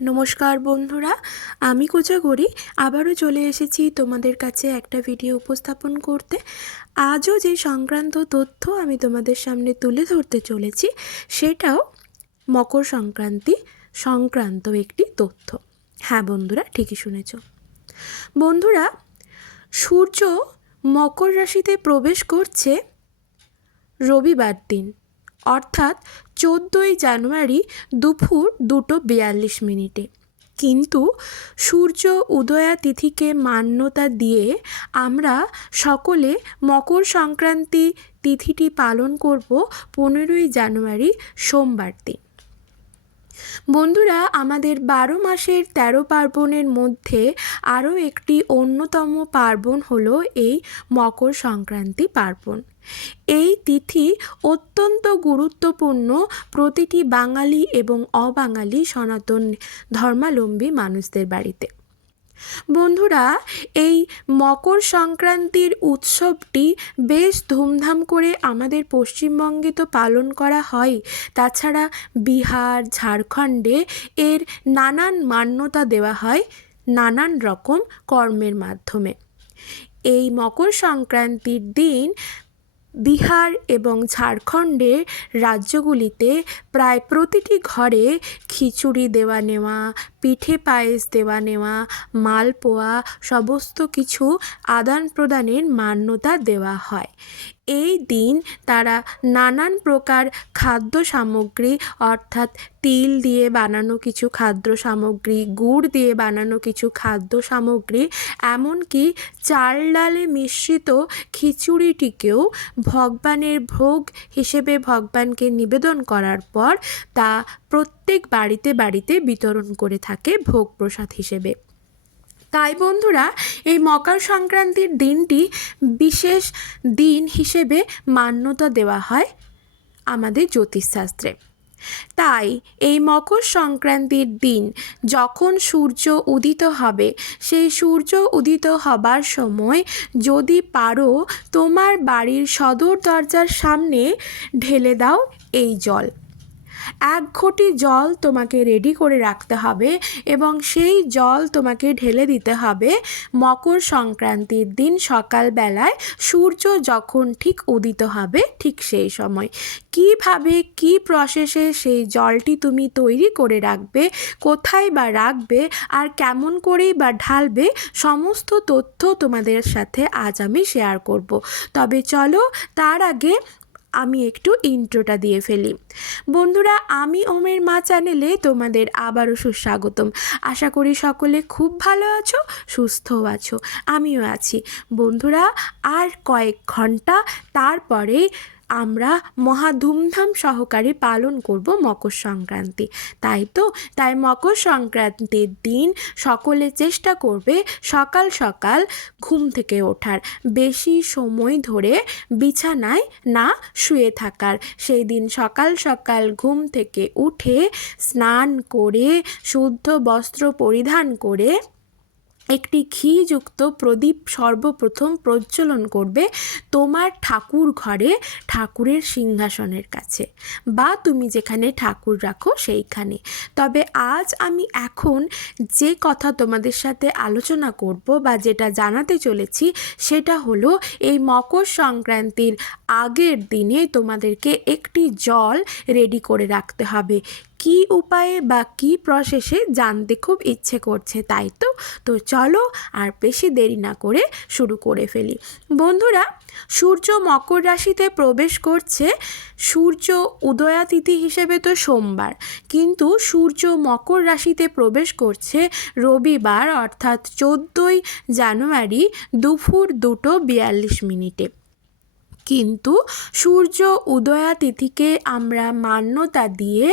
নমস্কার বন্ধুরা, আমি কোজাগরি আবারও চলে এসেছি তোমাদের কাছে একটা ভিডিও উপস্থাপন করতে। আজও যে সংক্রান্ত তথ্য আমি তোমাদের সামনে তুলে ধরতে চলেছি সেটাও মকর সংক্রান্তি সংক্রান্ত একটি তথ্য। হ্যাঁ বন্ধুরা, ঠিকই শুনেছ। বন্ধুরা, সূর্য মকর রাশিতে প্রবেশ করছে রবিবার দিন, অর্থাৎ 14ই জানুয়ারি দুপুর 2:42। কিন্তু সূর্য উদয়া তিথিকে মান্যতা দিয়ে আমরা সকলে মকর সংক্রান্তি তিথিটি পালন করব 15ই জানুয়ারি সোমবার দিন। বন্ধুরা, আমাদের 12 মাসের 13 পার্বণের মধ্যে আরও একটি অন্যতম পার্বণ হলো এই মকর সংক্রান্তি পার্বণ। এই তিথি অত্যন্ত গুরুত্বপূর্ণ প্রতিটি বাঙালি এবং অবাঙালি সনাতন ধর্মাবলম্বী মানুষদের বাড়িতে। বন্ধুরা, এই মকর সংক্রান্তির উৎসবটি বেশ ধুমধাম করে আমাদের পশ্চিমবঙ্গে তো পালন করা হয়, তাছাড়া বিহার, ঝাড়খণ্ডে এর নানান মান্যতা দেওয়া হয় নানান রকম কর্মের মাধ্যমে। এই মকর সংক্রান্তির দিন বিহার এবং ঝাড়খণ্ডের রাজ্যগুলিতে প্রায় প্রতিটি ঘরে খিচুড়ি দেওয়া নেওয়া, পিঠে পায়েস দেওয়া নেওয়া, মালপোয়া সমস্ত কিছু আদান প্রদানের মান্যতা দেওয়া হয়। এই দিন তারা নানান প্রকার খাদ্য সামগ্রী, অর্থাৎ তিল দিয়ে বানানো কিছু খাদ্য সামগ্রী, গুড় দিয়ে বানানো কিছু খাদ্য সামগ্রী, এমনকি চাল ডালে মিশ্রিত খিচুড়িটিকেও ভগবানের ভোগ হিসেবে ভগবানকে নিবেদন করার পর তা প্রত্যেক বাড়িতে বাড়িতে বিতরণ করে থাকে ভোগ প্রসাদ হিসেবে। তাই বন্ধুরা, এই মকর সংক্রান্তির দিনটি বিশেষ দিন হিসেবে মান্যতা দেওয়া হয় আমাদের জ্যোতিষশাস্ত্রে। তাই এই মকর সংক্রান্তির দিন যখন সূর্য উদিত হবে, সেই সূর্য উদিত হবার সময় যদি পারো তোমার বাড়ির সদর দরজার সামনে ঢেলে দাও এই জল। 1 ঘটি জল তোমাকে রেডি করে রাখতে হবে এবং সেই জল তোমাকে ঢেলে দিতে হবে মকর সংক্রান্তির দিন সকালবেলায় সূর্য যখন ঠিক উদিত হবে ঠিক সেই সময়। কিভাবে কি প্রসেসে সেই জলটি তুমি তৈরি করে রাখবে, কোথায় বা রাখবে, আর কেমন করেই বা ঢালবে, সমস্ত তথ্য তোমাদের সাথে আজ আমি শেয়ার করব। তবে চলো তার আগে আমি একটু ইন্ট্রোটা দিয়ে ফেলি। বন্ধুরা, আমি ওমের মা চ্যানেলে তোমাদের আবারও সুস্বাগতম। আশা করি সকলে খুব ভালো আছো, সুস্থও আছো, আমিও আছি। বন্ধুরা, আর কয়েক ঘন্টা তারপরে আমরা মহা ধুমধাম সহকারে পালন করব মকর সংক্রান্তি। তাই মকর সংক্রান্তির দিন সকলে চেষ্টা করবে সকাল সকাল ঘুম থেকে ওঠার, বেশি সময় ধরে বিছানায় না শুয়ে থাকার। সেই দিন সকাল সকাল ঘুম থেকে উঠে স্নান করে শুদ্ধ বস্ত্র পরিধান করে একটি ঘিযুক্ত প্রদীপ সর্বপ্রথম প্রজ্বলন করবে তোমার ঠাকুর ঘরে, ঠাকুরের সিংহাসনের কাছে, বা তুমি যেখানে ঠাকুর রাখো সেইখানে। তবে আজ আমি এখন যে কথা তোমাদের সাথে আলোচনা করব বা যেটা জানাতে চলেছি সেটা হলো এই মকর সংক্রান্তির আগের দিনে তোমাদেরকে একটি জল রেডি করে রাখতে হবে। কি উপায়ে বা কি প্রসেসে জানতে খুব ইচ্ছে করছে, তাই তো চলো আর বেশি দেরি না করে শুরু করে ফেলি। বন্ধুরা, সূর্য মকর রাশিতে প্রবেশ করছে সূর্য উদয়া তিথি হিসেবে তো সোমবার, কিন্তু সূর্য মকর রাশিতে প্রবেশ করছে রবিবার, অর্থাৎ 14ই জানুয়ারি দুপুর 2:42। কিন্তু সূর্য উদয়া তিথিকে আমরা মান্যতা দিয়ে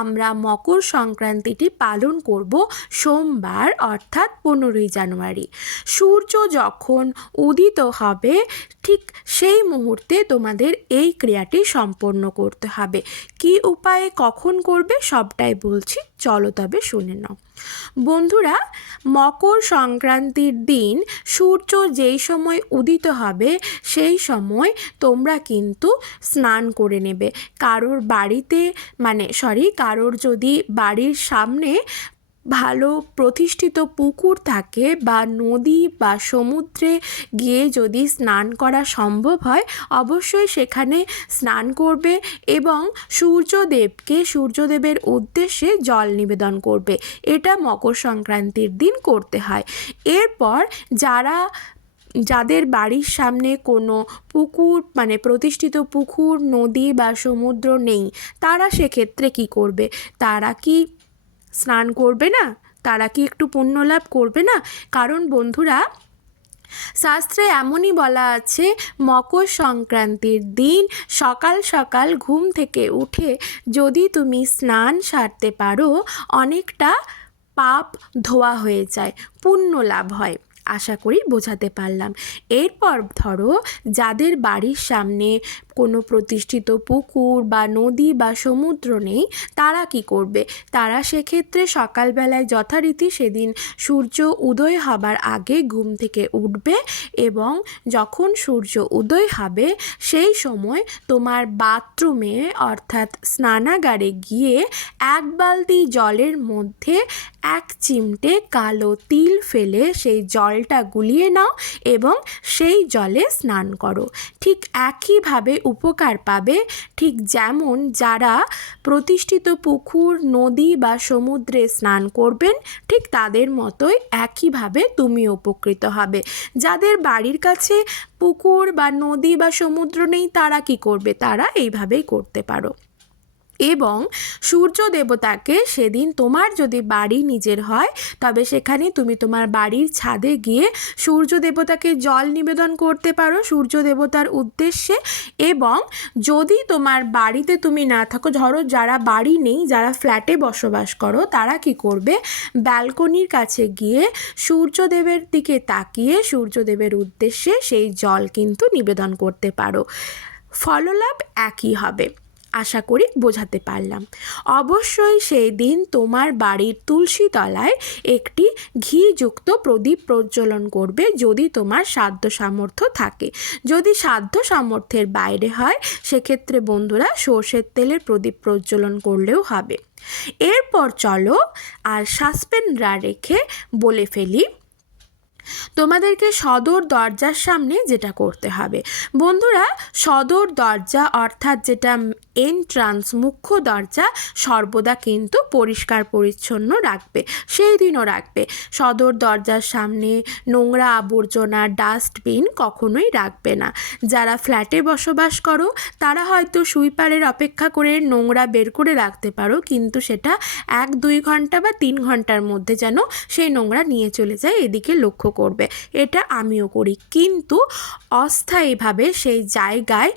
আমরা মকর সংক্রান্তিটি পালন করব সোমবার, অর্থাৎ 15ই জানুয়ারি। সূর্য যখন উদিত হবে ঠিক সেই মুহূর্তে তোমাদের এই ক্রিয়াটি সম্পন্ন করতে হবে। কি উপায়ে কখন করবে সবটাই বলছি, চলো তবে শুনে নাও। বন্ধুরা, মকর সংক্রান্তির দিন সূর্য যেই সময় উদিত হবে সেই সময় তোমরা কিন্তু স্নান করে নেবে। কারোর যদি বাড়ির সামনে ভালো প্রতিষ্ঠিত পুকুর থাকে বা নদী বা সমুদ্রে গিয়ে যদি স্নান করা সম্ভব হয়, অবশ্যই সেখানে স্নান করবে এবং সূর্যদেবের উদ্দেশ্যে জল নিবেদন করবে। এটা মকর সংক্রান্তির দিন করতে হয়। এরপর যাদের বাড়ির সামনে কোনো পুকুর মানে প্রতিষ্ঠিত পুকুর, নদী বা সমুদ্র নেই, তারা সেক্ষেত্রে কি করবে? তারা কি স্নান করবে না? তারা কি একটু পুণ্য লাভ করবে না? কারণ বন্ধুরা, শাস্ত্রে এমনই বলা আছে, মকর সংক্রান্তির দিন সকাল সকাল ঘুম থেকে উঠে যদি তুমি স্নান সারতে পারো, অনেকটা পাপ ধোয়া হয়ে যায়, পুণ্য লাভ হয়। আশা করি বোঝাতে পারলাম। এরপর ধরো, যাদের বাড়ির সামনে কোনো প্রতিষ্ঠিত পুকুর বা নদী বা সমুদ্র নেই, তারা কি করবে? তারা সেক্ষেত্রে সকালবেলায় যথারীতি সেদিন সূর্য উদয় হবার আগে ঘুম থেকে উঠবে এবং যখন সূর্য উদয় হবে সেই সময় তোমার বাথরুমে অর্থাৎ স্নানাগারে গিয়ে 1 বালতি জলের মধ্যে 1 চিমটে কালো তিল ফেলে সেই জলটা গুলিয়ে নাও এবং সেই জলে স্নান করো। ঠিক একইভাবে উপকার পাবে, ঠিক যেমন যারা প্রতিষ্ঠিত পুকুর, নদী বা সমুদ্রে স্নান করবেন, ঠিক তাদের মতোই একইভাবে তুমি উপকৃত হবে। যাদের বাড়ির কাছে পুকুর বা নদী বা সমুদ্র নেই, তারা কি করবে? তারা এইভাবেই করতে পারো। এবং সূর্য দেবতাকে সেদিন, তোমার যদি বাড়ি নিজের হয় তবে সেখানে তুমি তোমার বাড়ির ছাদে গিয়ে সূর্য দেবতাকে জল নিবেদন করতে পারো সূর্য দেবতার উদ্দেশ্যে। এবং যদি তোমার বাড়িতে তুমি না থাকো, ধরো যারা বাড়ি নেই, যারা ফ্ল্যাটে বসবাস করো, তারা কি করবে? ব্যালকনির কাছে গিয়ে সূর্যদেবের দিকে তাকিয়ে সূর্যদেবের উদ্দেশ্যে সেই জল কিন্তু নিবেদন করতে পারো। ফললাভ একই হবে। আশা করি বোঝাতে পারলাম। অবশ্যই সেই দিন তোমার বাড়ির তুলসী তলায় একটি ঘিযুক্ত প্রদীপ প্রজ্বলন করবে, যদি তোমার সাধ্য সামর্থ্য থাকে। যদি সাধ্য সামর্থ্যের বাইরে হয়, সেক্ষেত্রে বন্ধুরা সর্ষের তেলের প্রদীপ প্রজ্বলন করলেও হবে। এরপর চলো আর সাসপেন্স না রেখে বলে ফেলি তোমাদেরকে সদর দরজার সামনে যেটা করতে হবে। বন্ধুরা, সদর দরজা অর্থাৎ যেটা এন্ট্রান্স, মুখ্য দরজা, সর্বদা কিন্তু পরিষ্কার পরিচ্ছন্ন রাখবে, সেই দিনও রাখবে। সদর দরজার সামনে নোংরা আবর্জনা, ডাস্টবিন কখনোই রাখবে না। যারা ফ্ল্যাটে বসবাস করো, তারা হয়তো সুইপারের অপেক্ষা করে নোংরা বের করে রাখতে পারো, কিন্তু সেটা 1-2 ঘন্টা বা 3 ঘন্টার মধ্যে যেন সেই নোংরা নিয়ে চলে যায়, এদিকে লক্ষ্য করবে। এটা আমিও করি, কিন্তু অস্থায়ীভাবে সেই জায়গায়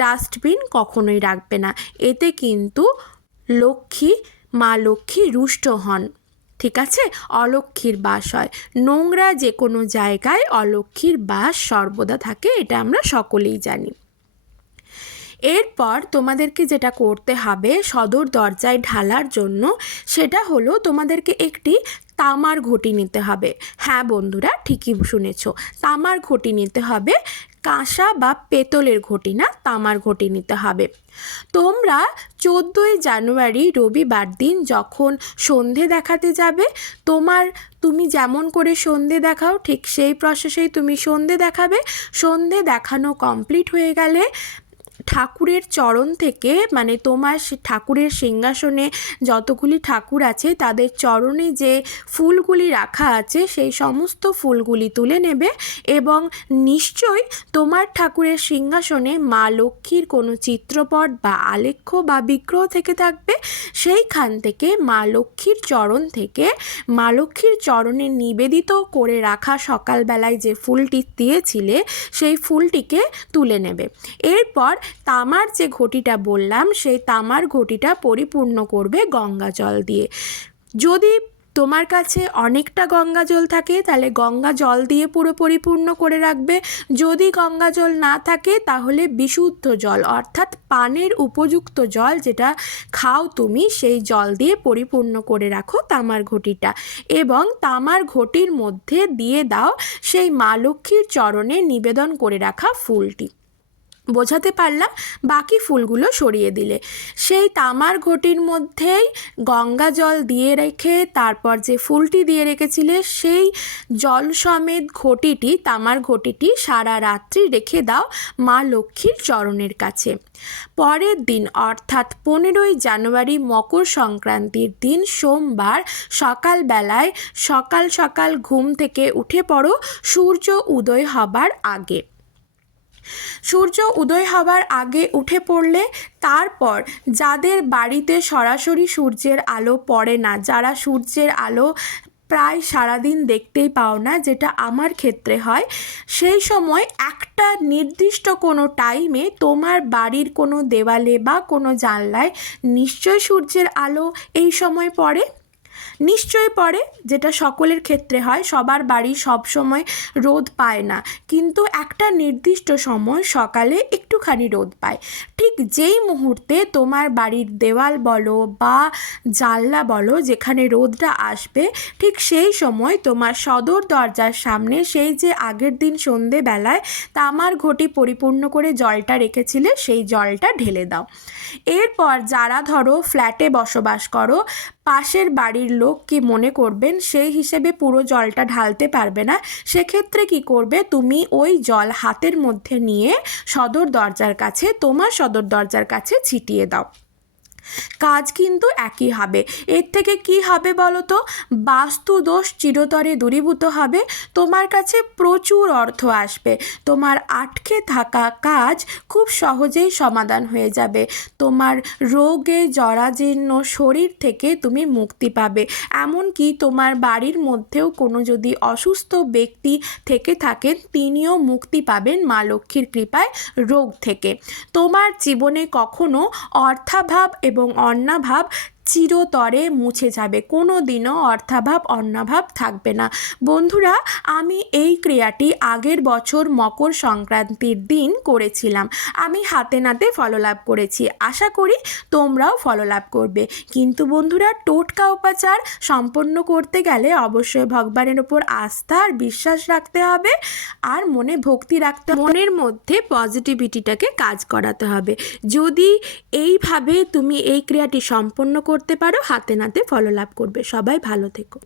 ডাস্টবিন কখনোই রাখবে না। এতে কিন্তু মা লক্ষ্মী রুষ্ট হন, ঠিক আছে? অলক্ষ্মীর বাস হয়। নোংরা যে কোনো জায়গায় অলক্ষ্মীর বাস সর্বদা থাকে, এটা আমরা সকলেই জানি। এরপর তোমাদেরকে যেটা করতে হবে সদর দরজায় ঢালার জন্য, সেটা হলো তোমাদেরকে একটি তামার ঘটি নিতে হবে। হ্যাঁ বন্ধুরা, ঠিকই শুনেছ, তামার ঘটি নিতে হবে। কাঁসা বা পেতলের ঘটি না, তামার ঘটি নিতে হবে। তোমরা 14ই জানুয়ারি রবিবার দিন যখন সন্ধে দেখাতে যাবে, তুমি যেমন করে সন্ধে দেখাও ঠিক সেই প্রসেসেই তুমি সন্ধে দেখাবে। সন্ধে দেখানো কমপ্লিট হয়ে গেলে ঠাকুরের চরণ থেকে, মানে তোমার ঠাকুরের সিংহাসনে যতগুলি ঠাকুর আছে তাদের চরণে যে ফুলগুলি রাখা আছে সেই সমস্ত ফুলগুলি তুলে নেবে এবং নিশ্চয়ই তোমার ঠাকুরের সিংহাসনে মা লক্ষ্মীর কোনো চিত্রপট বা আলেখ্য বা বিগ্রহ থেকে থাকবে, সেইখান থেকে মা লক্ষ্মীর চরণ থেকে মা লক্ষ্মীর চরণে নিবেদিত করে রাখা সকালবেলায় যে ফুলটি দিয়েছিলে সেই ফুলটিকে তুলে নেবে। এরপর তামার যে ঘটিটা বললাম, সেই তামার ঘটিটা পরিপূর্ণ করবে গঙ্গা জল দিয়ে। যদি তোমার কাছে অনেকটা গঙ্গা জল থাকে তাহলে গঙ্গা জল দিয়ে পুরো পরিপূর্ণ করে রাখবে। যদি গঙ্গা জল না থাকে তাহলে বিশুদ্ধ জল অর্থাৎ পানের উপযুক্ত জল, যেটা খাও তুমি, সেই জল দিয়ে পরিপূর্ণ করে রাখো তামার ঘটিটা এবং তামার ঘটির মধ্যে দিয়ে দাও সেই মা লক্ষ্মীর চরণে নিবেদন করে রাখা ফুলটি। বোঝাতে পারলাম। বাকি ফুলগুলো সরিয়ে দিলে সেই তামার ঘটির মধ্যেই গঙ্গা জল দিয়ে রেখে তারপর যে ফুলটি দিয়ে রেখেছিলে সেই জল সমেত ঘটিটি, তামার ঘটিটি সারা রাত্রি রেখে দাও মা লক্ষ্মীর চরণের কাছে। পরের দিন অর্থাৎ 15ই জানুয়ারি মকর সংক্রান্তির দিন সোমবার সকালবেলায় সকাল সকাল ঘুম থেকে উঠে পড়ো সূর্য উদয় হবার আগে। সূর্য উদয় হবার আগে উঠে পড়লে তারপর যাদের বাড়িতে সরাসরি সূর্যের আলো পড়ে না, যারা সূর্যের আলো প্রায় সারাদিন দেখতেই পাও না, যেটা আমার ক্ষেত্রে হয়, সেই সময় একটা নির্দিষ্ট কোনো টাইমে তোমার বাড়ির কোনো দেওয়ালে বা কোনো জানলায় নিশ্চয়ই সূর্যের আলো এই সময় পড়ে, নিশ্চয়ই পড়ে, যেটা সকলের ক্ষেত্রে হয়। সবার বাড়ি সব সময় রোদ পায় না, কিন্তু একটা নির্দিষ্ট সময় সকালে একটুখানি রোদ পায়। ঠিক যেই মুহূর্তে তোমার বাড়ির দেওয়াল বলো বা জানলা বলো যেখানে রোদটা আসবে, ঠিক সেই সময় তোমার সদর দরজার সামনে সেই যে আগের দিন সন্ধেবেলায় তামার ঘটি পরিপূর্ণ করে জলটা রেখেছিলে সেই জলটা ঢেলে দাও। এরপর যারা ধরো ফ্ল্যাটে বসবাস করো, পাশের বাড়ির লোক কি মনে করবেন সেই হিসেবে পুরো জলটা ঢালতে পারবে না, সেক্ষেত্রে কি করবে, তুমি ওই জল হাতের মধ্যে নিয়ে সদর দরজার কাছে, তোমার সদর দরজার কাছে ছিটিয়ে দাও। কাজ কিন্তু একই হবে। এর থেকে কি হবে বলো তো, বাস্তুদোষ চিরতরে দূরীভূত হবে, তোমার কাছে প্রচুর অর্থ আসবে, তোমার আটকে থাকা কাজ খুব সহজেই সমাধান হয়ে যাবে, তোমার রোগে জরাজীর্ণ শরীর থেকে তুমি মুক্তি পাবে। এমনকি তোমার বাড়ির মধ্যেও কোনো যদি অসুস্থ ব্যক্তি থেকে থাকেন, তিনিও মুক্তি পাবেন মা লক্ষ্মীর কৃপায় রোগ থেকে। তোমার জীবনে কখনো অর্থাভাব এবং অন্নাভাব চিরতরে মুছে যাবে, কোনো দিনও অর্থাভাব অন্নাভাব থাকবে না। বন্ধুরা, আমি এই ক্রিয়াটি আগের বছর মকর সংক্রান্তির দিন করেছিলাম, আমি হাতে নাতে ফললাভ করেছি, আশা করি তোমরাও ফললাভ করবে। কিন্তু বন্ধুরা, টোটকা উপাচার সম্পন্ন করতে গেলে অবশ্যই ভগবানের ওপর আস্থা আর বিশ্বাস রাখতে হবে, আর মনে ভক্তি রাখতে, মনের মধ্যে পজিটিভিটিটাকে কাজ করাতে হবে। যদি এইভাবে তুমি এই ক্রিয়াটি সম্পন্ন করতে পারো, হাতে নাতে ফললাভ করবে। সবাই ভালো থেকো।